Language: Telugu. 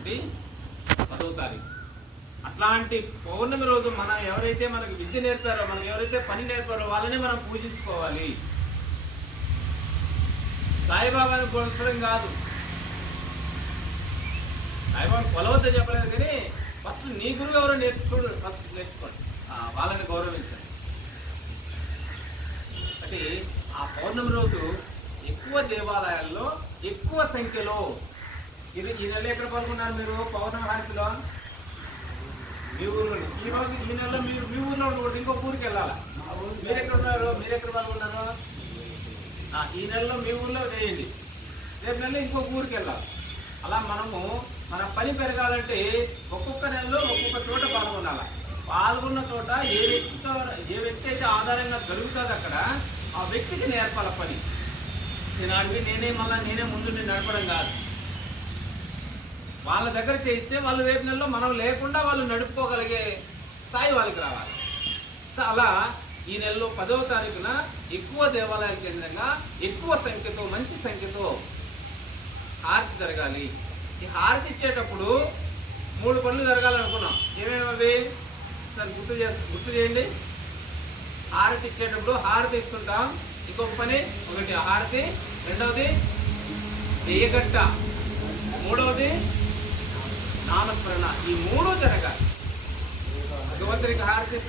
వచ్చేటటువంటి 10వ తారీఖు. అట్లాంటి పౌర్ణమి రోజు మనం ఎవరైతే మనకు విద్య నేర్పారో, మనకు ఎవరైతే పని నేర్పారో వాళ్ళని మనం పూజించుకోవాలి. సాయిబాబాని కొలచడం కాదు, సాయిబాబాని కొలవద్దని చెప్పలేదు, కానీ ఫస్ట్ నీ గురువు ఎవరో చూడు, ఫస్ట్ నేర్చుకోండి, వాళ్ళని గౌరవించండి. అంటే ఆ పౌర్ణమి రోజు ఎక్కువ దేవాలయాల్లో ఎక్కువ సంఖ్యలో ఈ నెల ఎక్కడ పాల్గొన్నారు మీరు పౌర్ణమి హారతిలో? మీ ఊర్లో. ఈ రోజు ఈ నెలలో మీరు మీ ఊర్లో ఉండకూడదు, ఇంకొక ఊరికి వెళ్ళాలా. మీరెక్కడ ఉన్నారు? మీరెక్కడ పాల్గొన్నారు? ఈ నెలలో మీ ఊర్లో వేయండి, రేపు నెలలో ఇంకొక ఊరికి వెళ్ళాలి. అలా మనము మన పని పెరగాలంటే ఒక్కొక్క నెలలో ఒక్కొక్క చోట పాల్గొనాలి. పాల్గొన్న చోట ఏ వ్యక్తి అయితే ఆధారంగా జరుగుతుంది అక్కడ ఆ వ్యక్తికి నేర్పాల పని. నేను అడిగి నేనే ముందు నడపడం కాదు. వాళ్ళ దగ్గర చేయిస్తే వాళ్ళు రేపు నెలలో మనం లేకుండా వాళ్ళు నడుపుకోగలిగే స్థాయి వాళ్ళకి రావాలి. సో అలా ఈ నెలలో 10వ తారీఖున ఎక్కువ దేవాలయాల కేంద్రంగా ఎక్కువ సంఖ్యతో, మంచి సంఖ్యతో హారతి జరగాలి. ఈ హారతి ఇచ్చేటప్పుడు 3 పనులు జరగాలనుకున్నాం. ఏమేమి సార్ గుర్తు చేయండి. హారతి ఇచ్చేటప్పుడు హారతి ఇస్తుంటాం. ఇంకొక పని, ఒకటి హారతి, రెండవది దేయగట్ట, మూడవది నామస్మరణ. ఈ 3 జరగాలి. భగవంతుడికి హారతి ఇస్తాం,